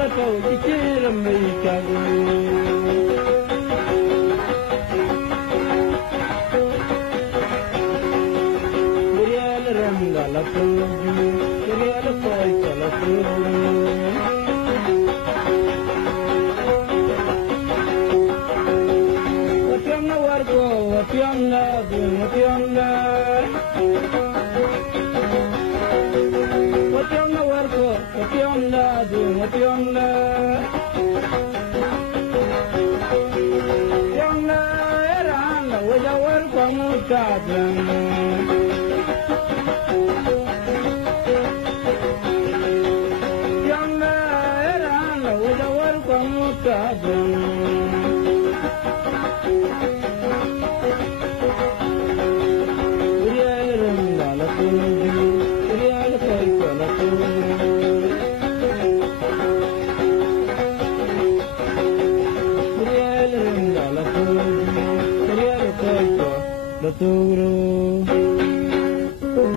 la tau kikira mai karu Muriel ranga la tuju Muriel koi kala tuju Watiamna warko watiamna dun watiamna Watiamna warko watiamna dun watiamna Watiamna erana waja warko mutadran Watiamna erana waja warko mutadran Betul,